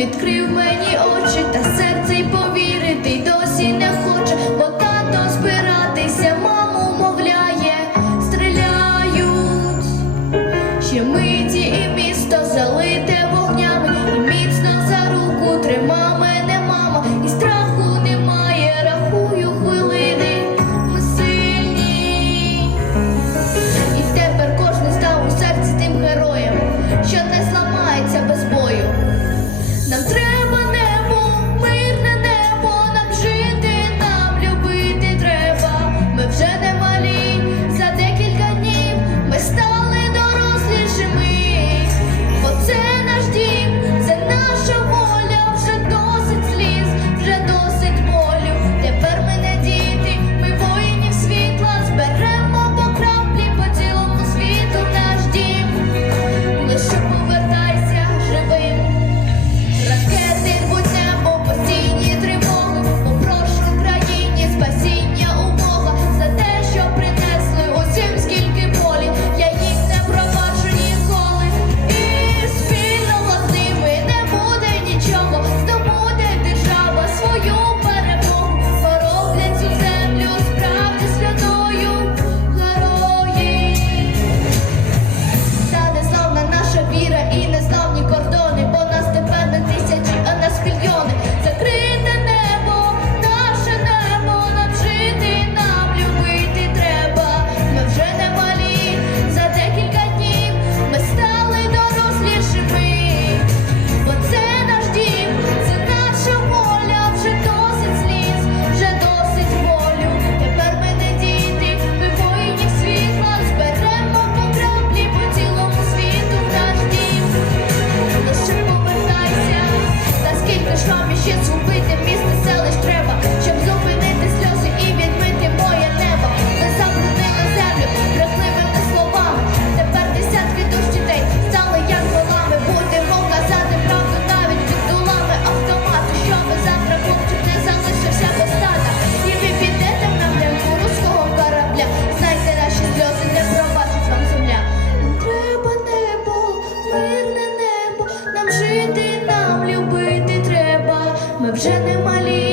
відкрив мені очі та серце й повірити досі не хоче, бо тато збиратися, маму мовляє, стріляють, ще миті і місто залишили. 난 트레 вже не малі.